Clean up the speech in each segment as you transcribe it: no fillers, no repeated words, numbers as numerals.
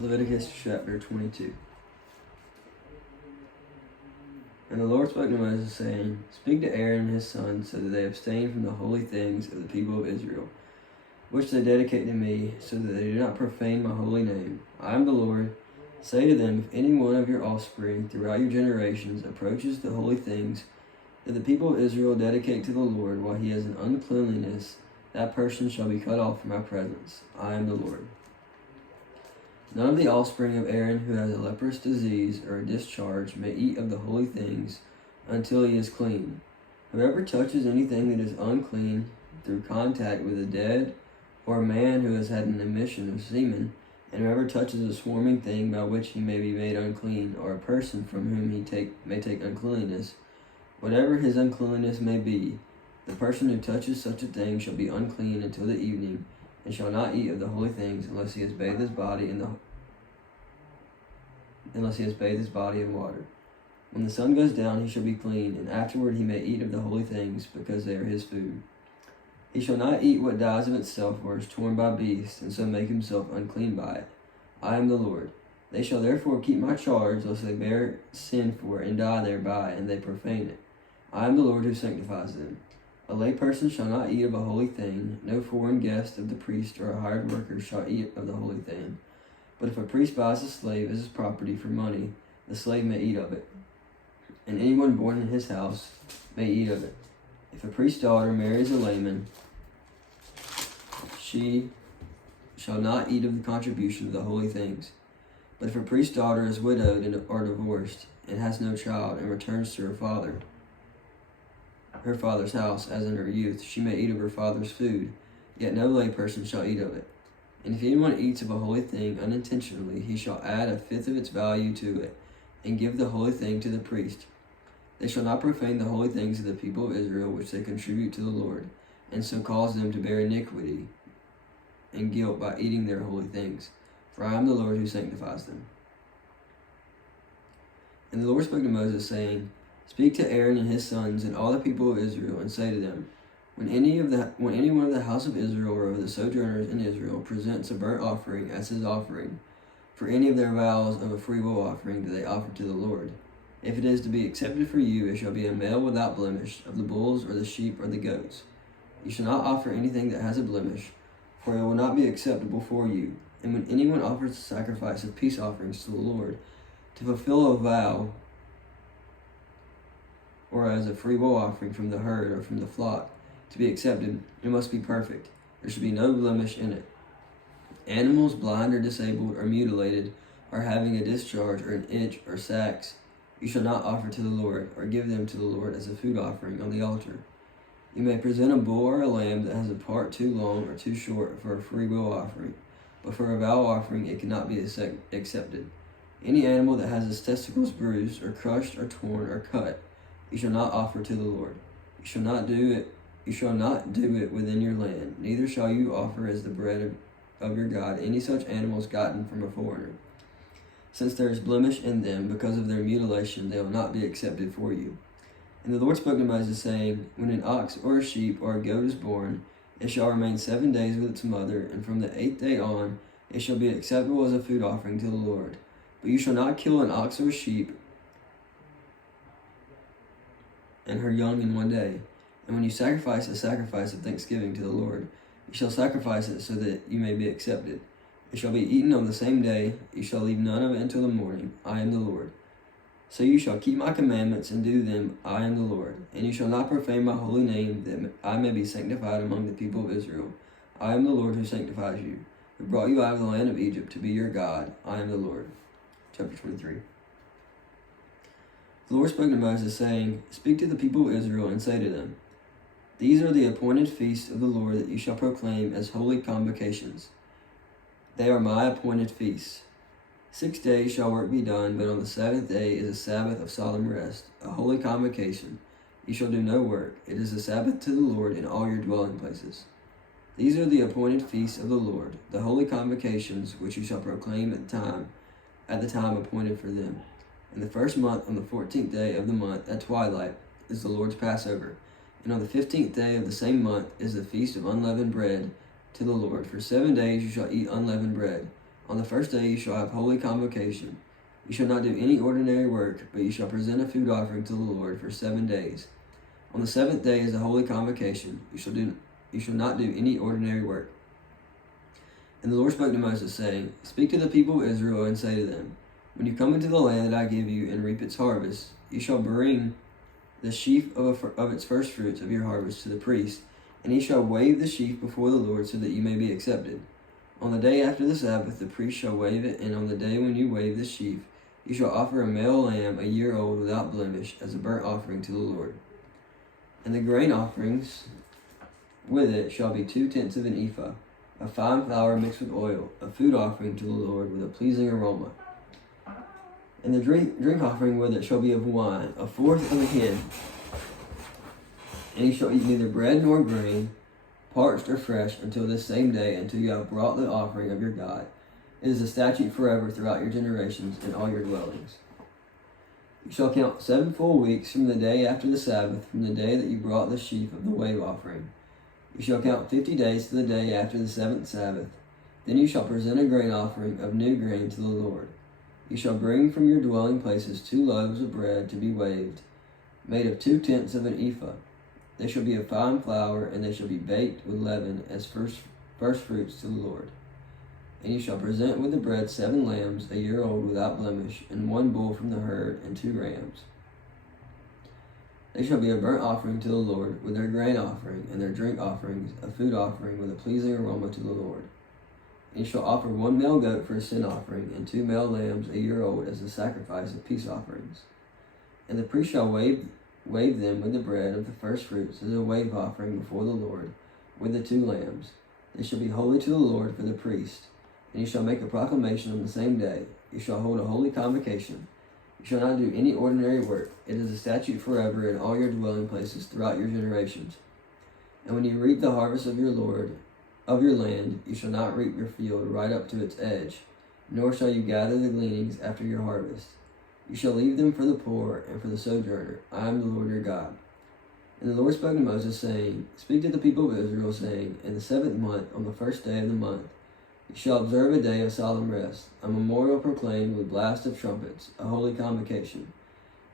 Leviticus chapter 22. And the Lord spoke to Moses, saying, Speak to Aaron and his sons, so that they abstain from the holy things of the people of Israel, which they dedicate to me, so that they do not profane my holy name. I am the Lord. Say to them, if any one of your offspring throughout your generations approaches the holy things that the people of Israel dedicate to the Lord while he is in uncleanliness, that person shall be cut off from my presence. I am the Lord. None of the offspring of Aaron who has a leprous disease or a discharge may eat of the holy things until he is clean. Whoever touches anything that is unclean through contact with a dead or a man who has had an emission of semen, and whoever touches a swarming thing by which he may be made unclean, or a person from whom he may take uncleanness, whatever his uncleanness may be, the person who touches such a thing shall be unclean until the evening, and shall not eat of the holy things unless he has bathed his body in water. When the sun goes down, he shall be clean, and afterward he may eat of the holy things, because they are his food. He shall not eat what dies of itself or is torn by beasts, and so make himself unclean by it. I am the Lord. They shall therefore keep my charge, lest they bear sin for it and die thereby, and they profane it. I am the Lord who sanctifies them. A lay person shall not eat of a holy thing. No foreign guest of the priest or a hired worker shall eat of the holy thing. But if a priest buys a slave as his property for money, the slave may eat of it, and anyone born in his house may eat of it. If a priest's daughter marries a layman, she shall not eat of the contribution of the holy things. But if a priest's daughter is widowed or divorced, and has no child, and returns to her father's house as in her youth, she may eat of her father's food, yet no lay person shall eat of it. And if anyone eats of a holy thing unintentionally, he shall add a fifth of its value to it, and give the holy thing to the priest. They shall not profane the holy things of the people of Israel, which they contribute to the Lord, and so cause them to bear iniquity and guilt by eating their holy things. For I am the Lord who sanctifies them. And the Lord spoke to Moses, saying, Speak to Aaron and his sons and all the people of Israel, and say to them, When anyone of the house of Israel or of the sojourners in Israel presents a burnt offering as his offering, for any of their vows of a freewill offering that they offer to the Lord, if it is to be accepted for you, it shall be a male without blemish, of the bulls or the sheep or the goats. You shall not offer anything that has a blemish, for it will not be acceptable for you. And when anyone offers a sacrifice of peace offerings to the Lord, to fulfill a vow, or as a freewill offering from the herd or from the flock, to be accepted, it must be perfect. There should be no blemish in it. Animals blind or disabled or mutilated, or having a discharge or an itch or sacks, you shall not offer to the Lord, or give them to the Lord as a food offering on the altar. You may present a bull or a lamb that has a part too long or too short for a freewill offering, but for a vow offering it cannot be accepted. Any animal that has its testicles bruised or crushed or torn or cut, you shall not offer to the Lord. You shall not do it within your land, neither shall you offer as the bread of your God any such animals gotten from a foreigner. Since there is blemish in them because of their mutilation, they will not be accepted for you. And the Lord spoke to Moses, saying, When an ox or a sheep or a goat is born, it shall remain 7 days with its mother, and from the 8th day on it shall be acceptable as a food offering to the Lord. But you shall not kill an ox or a sheep and her young in 1 day. And when you sacrifice a sacrifice of thanksgiving to the Lord, you shall sacrifice it so that you may be accepted. It shall be eaten on the same day. You shall leave none of it until the morning. I am the Lord. So you shall keep my commandments and do them. I am the Lord. And you shall not profane my holy name, that I may be sanctified among the people of Israel. I am the Lord who sanctifies you, who brought you out of the land of Egypt to be your God. I am the Lord. Chapter 23. The Lord spoke to Moses, saying, Speak to the people of Israel and say to them, These are the appointed feasts of the Lord that you shall proclaim as holy convocations. They are my appointed feasts. 6 days shall work be done, but on the 7th day is a Sabbath of solemn rest, a holy convocation. You shall do no work. It is a Sabbath to the Lord in all your dwelling places. These are the appointed feasts of the Lord, the holy convocations which you shall proclaim at the time appointed for them. In the first month, on the 14th day of the month, at twilight, is the Lord's Passover. And on the 15th day of the same month is the feast of unleavened bread to the Lord. For 7 days you shall eat unleavened bread. On the first day you shall have holy convocation. You shall not do any ordinary work, but you shall present a food offering to the Lord for 7 days. On the seventh day is a holy convocation. You shall not do any ordinary work. And the Lord spoke to Moses, saying, Speak to the people of Israel and say to them, When you come into the land that I give you and reap its harvest, you shall bring the sheaf of its first fruits of your harvest to the priest, and he shall wave the sheaf before the Lord so that you may be accepted. On the day after the Sabbath the priest shall wave it, and on the day when you wave the sheaf, you shall offer a male lamb 1 year old without blemish as a burnt offering to the Lord. And the grain offerings with it shall be 2/10 of an ephah, of fine flour mixed with oil, a food offering to the Lord with a pleasing aroma. And the drink offering with it shall be of wine, 1/4 of a hin. And he shall eat neither bread nor grain, parched or fresh, until this same day, until you have brought the offering of your God. It is a statute forever throughout your generations in all your dwellings. You shall count 7 full weeks from the day after the Sabbath, from the day that you brought the sheaf of the wave offering. You shall count 50 days to the day after the 7th Sabbath. Then you shall present a grain offering of new grain to the Lord. You shall bring from your dwelling places 2 loaves of bread to be waved, made of 2/10 of an ephah. They shall be of fine flour, and they shall be baked with leaven as first fruits to the Lord. And you shall present with the bread 7 lambs 1 year old without blemish, and 1 bull from the herd, and 2 rams. They shall be a burnt offering to the Lord, with their grain offering and their drink offerings, a food offering with a pleasing aroma to the Lord. And you shall offer 1 male goat for a sin offering, and 2 male lambs 1 year old as a sacrifice of peace offerings. And the priest shall wave them with the bread of the first fruits as a wave offering before the Lord, with the 2 lambs. They shall be holy to the Lord for the priest. And you shall make a proclamation on the same day. You shall hold a holy convocation. You shall not do any ordinary work. It is a statute forever in all your dwelling places throughout your generations. And when you reap the harvest of your land, you shall not reap your field right up to its edge, nor shall you gather the gleanings after your harvest. You shall leave them for the poor and for the sojourner. I am the Lord your God. And the Lord spoke to Moses, saying, Speak to the people of Israel, saying, In the 7th month, on the first day of the month, you shall observe a day of solemn rest, a memorial proclaimed with blast of trumpets, a holy convocation.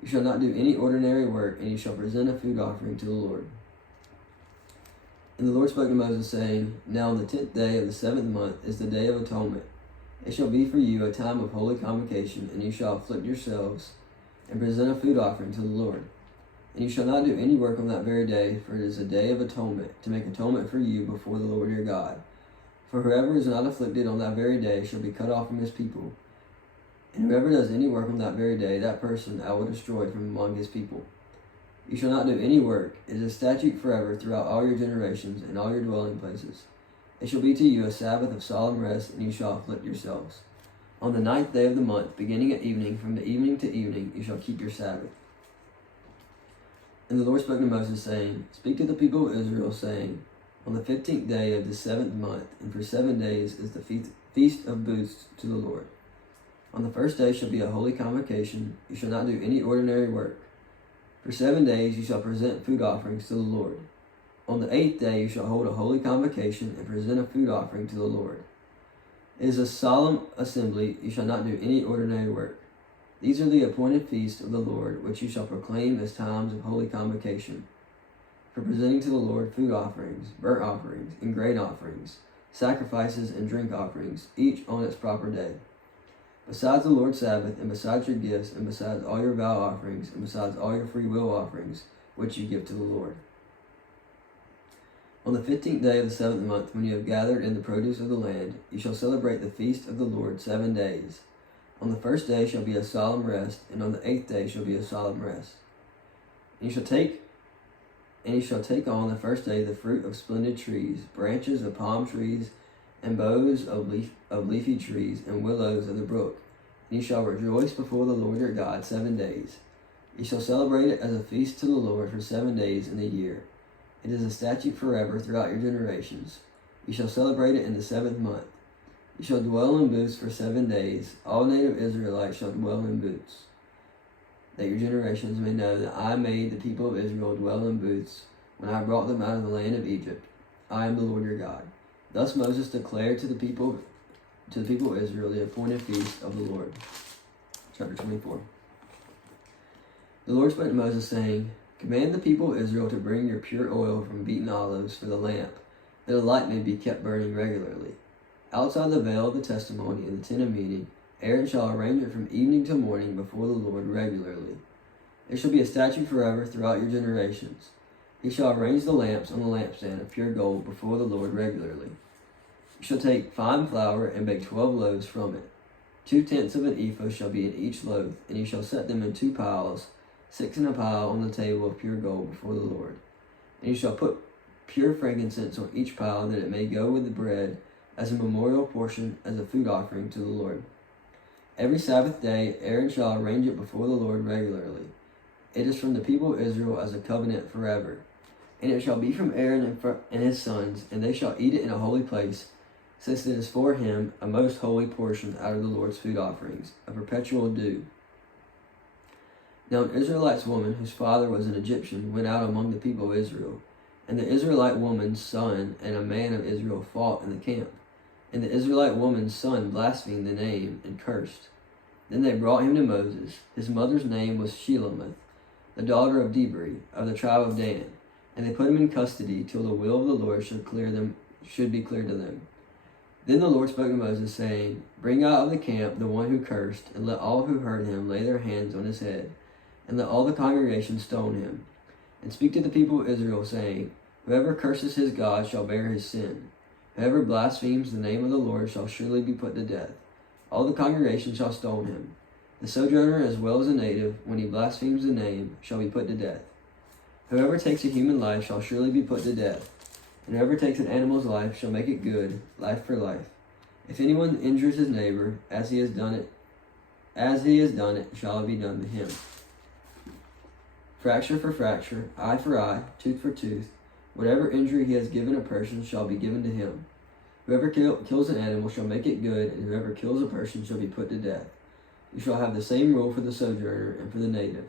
You shall not do any ordinary work, and you shall present a food offering to the Lord. And the Lord spoke to Moses, saying, Now on the 10th day of the 7th month is the day of atonement. It shall be for you a time of holy convocation, and you shall afflict yourselves, and present a food offering to the Lord. And you shall not do any work on that very day, for it is a day of atonement, to make atonement for you before the Lord your God. For whoever is not afflicted on that very day shall be cut off from his people. And whoever does any work on that very day, that person I will destroy from among his people. You shall not do any work. It is a statute forever throughout all your generations and all your dwelling places. It shall be to you a Sabbath of solemn rest, and you shall afflict yourselves. On the 9th day of the month, beginning at evening, from the evening to evening, you shall keep your Sabbath. And the Lord spoke to Moses, saying, Speak to the people of Israel, saying, On the 15th day of the 7th month, and for 7 days is the feast of booths to the Lord. On the first day shall be a holy convocation. You shall not do any ordinary work. For 7 days you shall present food offerings to the Lord. On the 8th day you shall hold a holy convocation and present a food offering to the Lord. It is a solemn assembly. You shall not do any ordinary work. These are the appointed feasts of the Lord, which you shall proclaim as times of holy convocation, for presenting to the Lord food offerings, burnt offerings, and grain offerings, sacrifices and drink offerings, each on its proper day. Besides the Lord's Sabbath, and besides your gifts, and besides all your vow offerings, and besides all your free will offerings, which you give to the Lord. On the 15th day of the 7th month, when you have gathered in the produce of the land, you shall celebrate the feast of the Lord 7 days. On the first day shall be a solemn rest, and on the 8th day shall be a solemn rest. And you shall take on the first day the fruit of splendid trees, branches of palm trees, and boughs of leafy trees, and willows of the brook. And you shall rejoice before the Lord your God 7 days. You shall celebrate it as a feast to the Lord for 7 days in the year. It is a statute forever throughout your generations. You shall celebrate it in the 7th month. You shall dwell in booths for 7 days. All native Israelites shall dwell in booths, that your generations may know that I made the people of Israel dwell in booths when I brought them out of the land of Egypt. I am the Lord your God. Thus Moses declared to the people to the people of Israel the appointed feast of the Lord. Chapter 24. The Lord spoke to Moses, saying, Command the people of Israel to bring your pure oil from beaten olives for the lamp, that a light may be kept burning regularly. Outside the veil of the testimony in the tent of meeting, Aaron shall arrange it from evening till morning before the Lord regularly. It shall be a statute forever throughout your generations. He shall arrange the lamps on the lampstand of pure gold before the Lord regularly. You shall take fine flour and bake 12 loaves from it. 2/10 of an ephah shall be in each loaf, and you shall set them in 2 piles, 6 in a pile on the table of pure gold before the Lord. And you shall put pure frankincense on each pile, that it may go with the bread as a memorial portion, as a food offering to the Lord. Every Sabbath day Aaron shall arrange it before the Lord regularly. It is from the people of Israel as a covenant forever. And it shall be from Aaron and his sons, and they shall eat it in a holy place, since it is for him a most holy portion out of the Lord's food offerings, a perpetual due. Now an Israelite woman, whose father was an Egyptian, went out among the people of Israel. And the Israelite woman's son and a man of Israel fought in the camp. And the Israelite woman's son blasphemed the name and cursed. Then they brought him to Moses. His mother's name was Shelomoth, the daughter of Debri, of the tribe of Dan. And they put him in custody till the will of the Lord should be clear to them. Then the Lord spoke to Moses, saying, Bring out of the camp the one who cursed, and let all who heard him lay their hands on his head, and let all the congregation stone him. And speak to the people of Israel, saying, Whoever curses his God shall bear his sin. Whoever blasphemes the name of the Lord shall surely be put to death. All the congregation shall stone him. The sojourner as well as the native, when he blasphemes the name, shall be put to death. Whoever takes a human life shall surely be put to death. And whoever takes an animal's life shall make it good, life for life. If anyone injures his neighbor, as he has done it, shall it be done to him. Fracture for fracture, eye for eye, tooth for tooth. Whatever injury he has given a person shall be given to him. Whoever kills an animal shall make it good, and whoever kills a person shall be put to death. You shall have the same rule for the sojourner and for the native,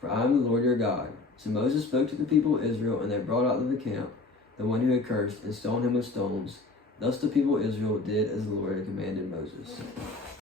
for I am the Lord your God. So Moses spoke to the people of Israel, and they brought out of the camp the one who had cursed, and stoned him with stones. Thus the people of Israel did as the Lord had commanded Moses.